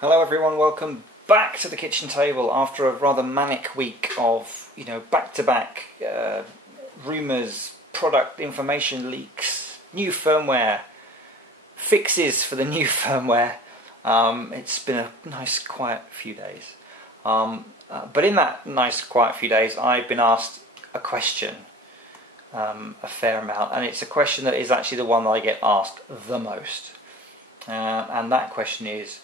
Hello everyone, welcome back to the kitchen table after a rather manic week of, back-to-back rumours, product information leaks, new firmware, fixes for the new firmware. It's been a nice quiet few days. But in that nice quiet few days I've been asked a question a fair amount, and it's a question that is actually the one that I get asked the most. And that question is,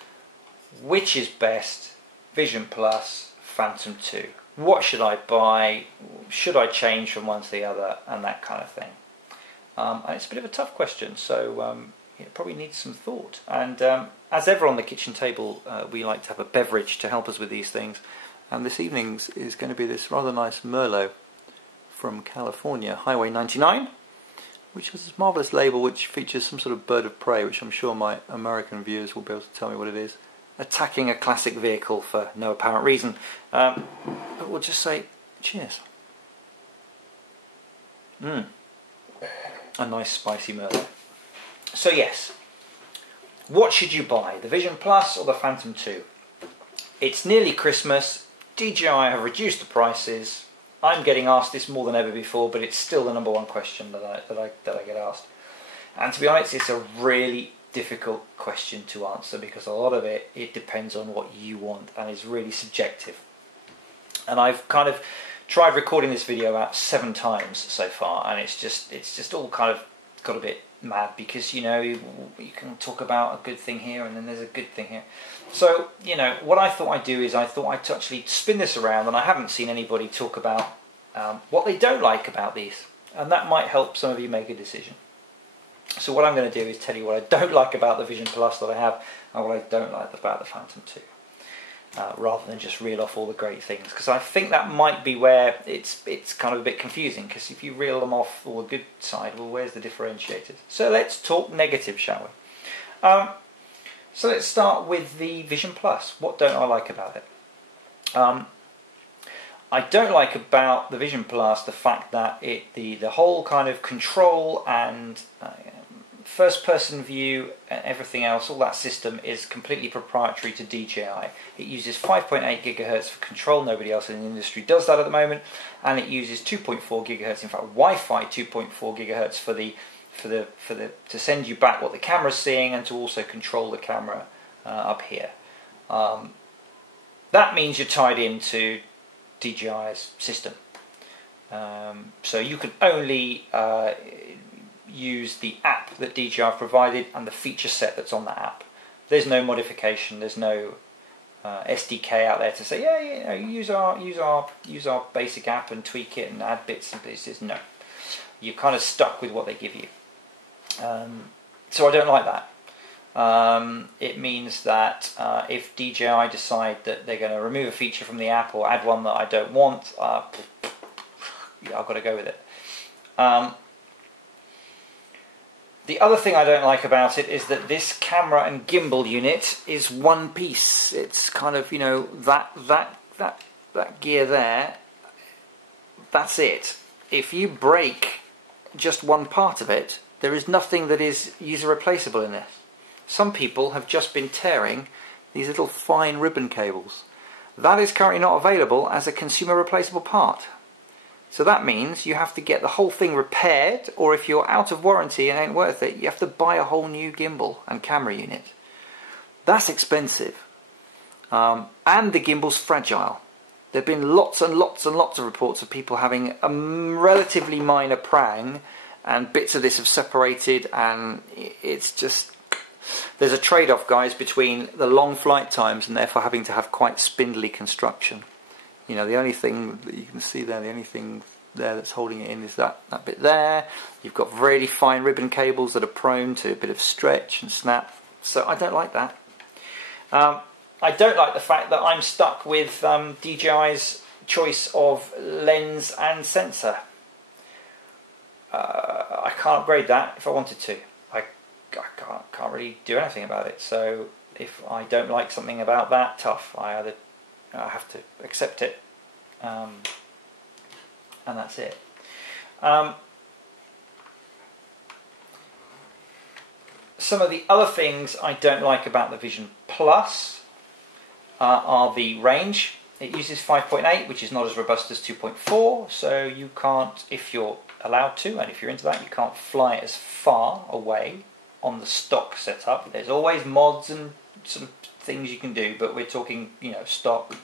which is best, Vision Plus, Phantom 2? What should I buy? Should I change from one to the other? And that kind of thing. And it's a bit of a tough question, so it probably needs some thought. And as ever on the kitchen table, we like to have a beverage to help us with these things. And this evening's is going to be this rather nice Merlot from California, Highway 99, which has this marvellous label which features some sort of bird of prey, which I'm sure my American viewers will be able to tell me what it is, attacking a classic vehicle for no apparent reason. But we'll just say cheers. A nice spicy Merlot. So yes, what should you buy, the Vision Plus or the Phantom 2? It's nearly Christmas, DJI have reduced the prices. I'm getting asked this more than ever before, but it's still the number one question that I get asked. And to be honest, it's a really difficult question to answer because a lot of it depends on what you want and is really subjective. And I've kind of tried recording this video about 7 times so far, and it's just all kind of got a bit mad because you can talk about a good thing here and then there's a good thing here. So what I thought I'd do is I thought I'd actually spin this around, and I haven't seen anybody talk about what they don't like about these, and that might help some of you make a decision. So what I'm going to do is tell you what I don't like about the Vision Plus that I have and what I don't like about the Phantom 2, rather than just reel off all the great things, because I think that might be where it's kind of a bit confusing, because if you reel them off all the good side, well, where's the differentiators? So let's talk negative, shall we? So let's start with the Vision Plus. What don't I like about it? I don't like about the Vision Plus the fact that the whole kind of control and first-person view and everything else, all that system is completely proprietary to DJI. It uses 5.8 gigahertz for control. Nobody else in the industry does that at the moment, and it uses 2.4 gigahertz. In fact, Wi-Fi 2.4 gigahertz to send you back what the camera's seeing and to also control the camera up here. That means you're tied into DJI's system. So you can only use the app that DJI provided and the feature set that's on that app. There's no modification. There's no SDK out there to say, use our basic app and tweak it and add bits and pieces. No, you're kind of stuck with what they give you. So I don't like that. It means that if DJI decide that they're going to remove a feature from the app or add one that I don't want, I've got to go with it. The other thing I don't like about it is that this camera and gimbal unit is one piece. It's kind of, that gear there, that's it. If you break just one part of it, there is nothing that is user replaceable in this. Some people have just been tearing these little fine ribbon cables. That is currently not available as a consumer replaceable part. So that means you have to get the whole thing repaired, or if you're out of warranty and ain't worth it, you have to buy a whole new gimbal and camera unit. That's expensive. And the gimbal's fragile. There have been lots and lots and lots of reports of people having a relatively minor prang and bits of this have separated, and it's just, there's a trade-off, guys, between the long flight times and therefore having to have quite spindly construction. The only thing that you can see there, the only thing there that's holding it in is that bit there. You've got really fine ribbon cables that are prone to a bit of stretch and snap. So I don't like that. I don't like the fact that I'm stuck with DJI's choice of lens and sensor. I can't upgrade that if I wanted to. I can't really do anything about it. So if I don't like something about that, tough. I have to accept it, and that's it. Some of the other things I don't like about the Vision Plus are the range. It uses 5.8, which is not as robust as 2.4, so you can't, if you're allowed to, and if you're into that, you can't fly as far away on the stock setup. There's always mods and some things you can do, but we're talking, you know, stock.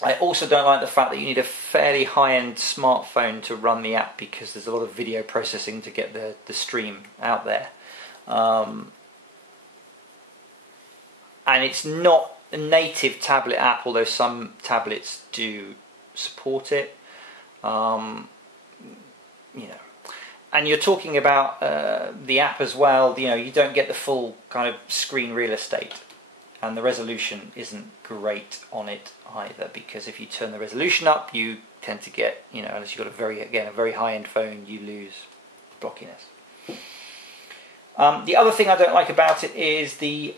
I also don't like the fact that you need a fairly high-end smartphone to run the app, because there's a lot of video processing to get the stream out there. And it's not a native tablet app, although some tablets do support it. You know, and you're talking about the app as well. You know, you don't get the full kind of screen real estate, and the resolution isn't great on it either, because if you turn the resolution up, you tend to get, you know, unless you've got a very high-end phone, you lose blockiness. The other thing I don't like about it is the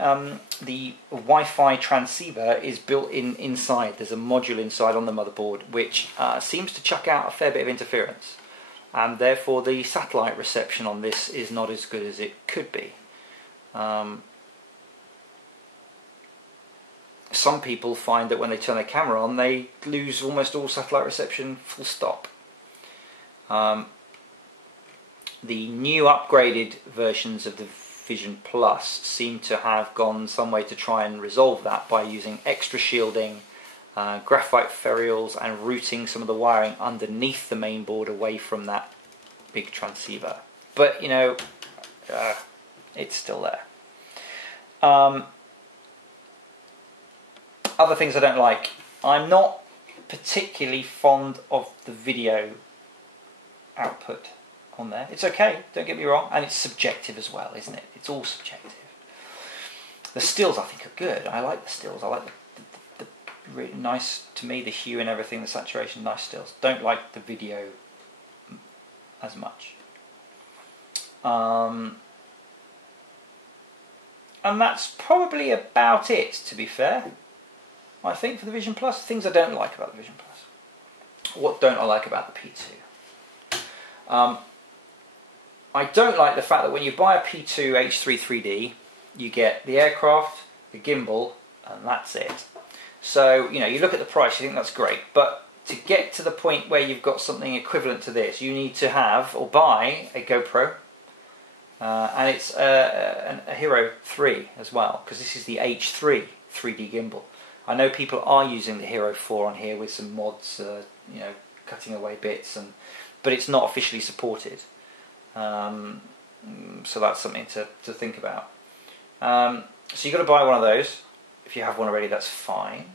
Wi-Fi transceiver is built inside. There's a module inside on the motherboard which seems to chuck out a fair bit of interference, and therefore the satellite reception on this is not as good as it could be. Some people find that when they turn their camera on, they lose almost all satellite reception, full stop. The new upgraded versions of the Vision Plus seem to have gone some way to try and resolve that by using extra shielding, graphite ferrules, and routing some of the wiring underneath the main board away from that big transceiver. But, you know, it's still there. Other things I don't like. I'm not particularly fond of the video output on there. It's okay, don't get me wrong, and it's subjective as well, isn't it? It's all subjective. The stills I think are good. I like the stills. I like the really nice, to me, the hue and everything, the saturation, nice stills. Don't like the video as much. And that's probably about it, to be fair. I think for the Vision Plus, things I don't like about the Vision Plus. What don't I like about the P2? I don't like the fact that when you buy a P2 H3-3D, you get the aircraft, the gimbal, and that's it. So, you know, you look at the price, you think that's great, but to get to the point where you've got something equivalent to this, you need to have or buy a GoPro, and it's a Hero 3 as well, because this is the H3 3D gimbal. I know people are using the Hero 4 on here with some mods, you know, cutting away bits, but it's not officially supported. So that's something to think about. So you've got to buy one of those. If you have one already, that's fine.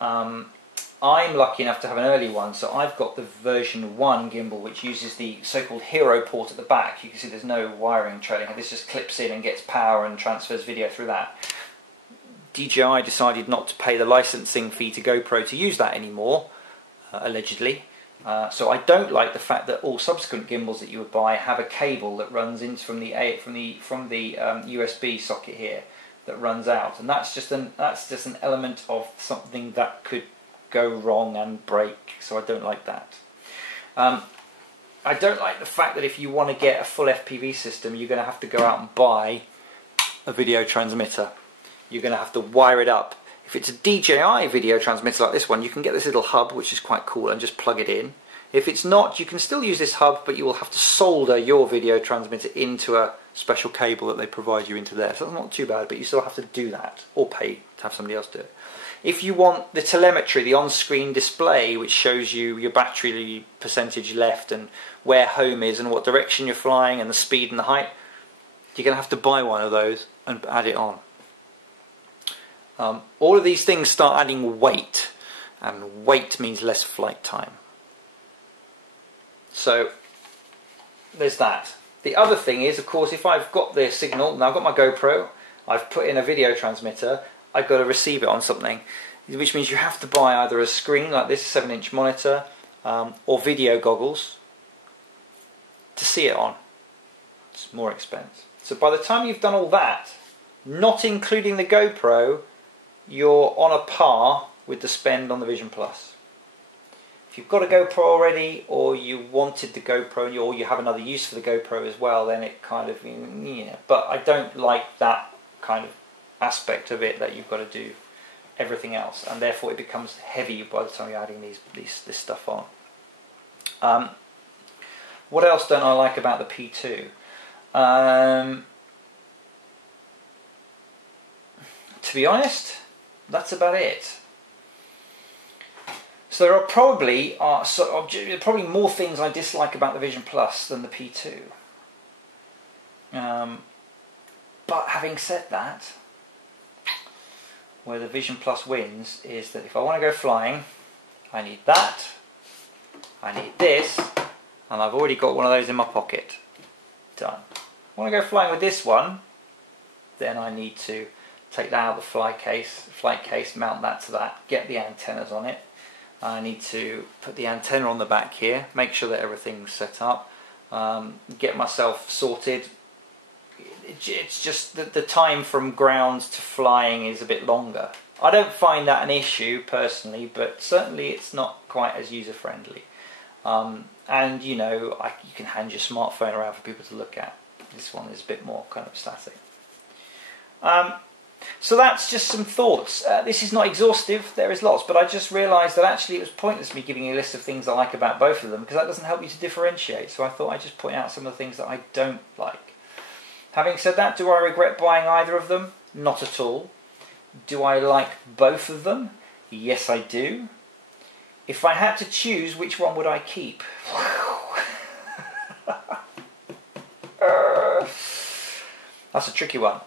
I'm lucky enough to have an early one, so I've got the version 1 gimbal, which uses the so-called Hero port at the back. You can see there's no wiring trailing. This just clips in and gets power and transfers video through that. DJI decided not to pay the licensing fee to GoPro to use that anymore, allegedly. So I don't like the fact that all subsequent gimbals that you would buy have a cable that runs in from the USB socket here that runs out, and that's just an element of something that could go wrong and break. So I don't like that. I don't like the fact that if you want to get a full FPV system, you're going to have to go out and buy a video transmitter. You're going to have to wire it up. If it's a DJI video transmitter like this one, you can get this little hub, which is quite cool, and just plug it in. If it's not, you can still use this hub, but you will have to solder your video transmitter into a special cable that they provide you into there. So that's not too bad, but you still have to do that, or pay to have somebody else do it. If you want the telemetry, the on-screen display, which shows you your battery percentage left and where home is and what direction you're flying and the speed and the height, you're going to have to buy one of those and add it on. All of these things start adding weight, and weight means less flight time. So there's that. The other thing is, of course, if I've got the signal, now I've got my GoPro, I've put in a video transmitter, I've got to receive it on something, which means you have to buy either a screen like this, 7-inch monitor, or video goggles to see it on. It's more expensive. So by the time you've done all that, not including the GoPro, you're on a par with the spend on the Vision Plus. If you've got a GoPro already, or you wanted the GoPro, or you have another use for the GoPro as well, then it kind of, you know, but I don't like that kind of aspect of it that you've got to do everything else, and therefore it becomes heavy by the time you're adding this stuff on. What else don't I like about the P2? To be honest, that's about it. So there are probably more things I dislike about the Vision Plus than the P2. But having said that, where the Vision Plus wins is that if I want to go flying, I need that, I need this, and I've already got one of those in my pocket. Done. I want to go flying with this one, then I need to take that out of the flight case, mount that to that, get the antennas on it. I need to put the antenna on the back here, make sure that everything's set up, get myself sorted. It's just that the time from ground to flying is a bit longer. I don't find that an issue personally, but certainly it's not quite as user friendly. And you know, you can hand your smartphone around for people to look at. This one is a bit more kind of static. So that's just some thoughts. This is not exhaustive, there is lots, but I just realised that actually it was pointless me giving you a list of things I like about both of them, because that doesn't help you to differentiate. So I thought I'd just point out some of the things that I don't like. Having said that, do I regret buying either of them? Not at all. Do I like both of them? Yes, I do. If I had to choose, which one would I keep? That's a tricky one.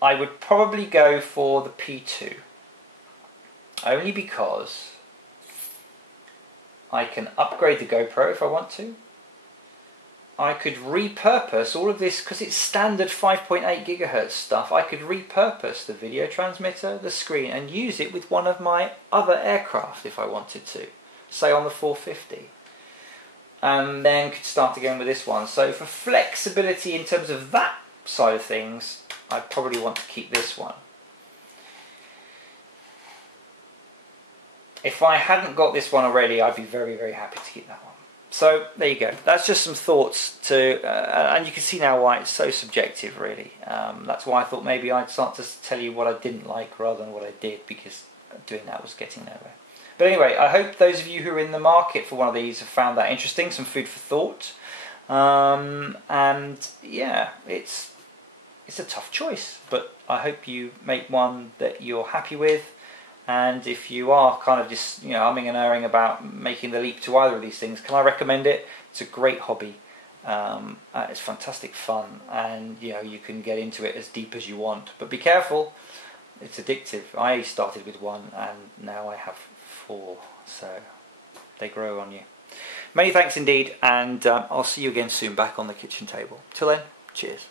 I would probably go for the P2, only because I can upgrade the GoPro if I want to. I could repurpose all of this, because it's standard 5.8 gigahertz stuff. I could repurpose the video transmitter, the screen, and use it with one of my other aircraft if I wanted to, say on the 450. And then could start again with this one. So for flexibility in terms of that side of things, I'd probably want to keep this one. If I hadn't got this one already, I'd be very, very happy to keep that one. So there you go. That's just some thoughts to, and you can see now why it's so subjective, really. That's why I thought maybe I'd start to tell you what I didn't like rather than what I did, because doing that was getting nowhere. But anyway, I hope those of you who are in the market for one of these have found that interesting, some food for thought. And yeah, it's a tough choice, but I hope you make one that you're happy with. And if you are kind of just, umming and erring about making the leap to either of these things, can I recommend it? It's a great hobby. It's fantastic fun, and you can get into it as deep as you want. But be careful, it's addictive. I started with one, and now I have 4, so they grow on you. Many thanks indeed, and I'll see you again soon back on the kitchen table. Till then, cheers.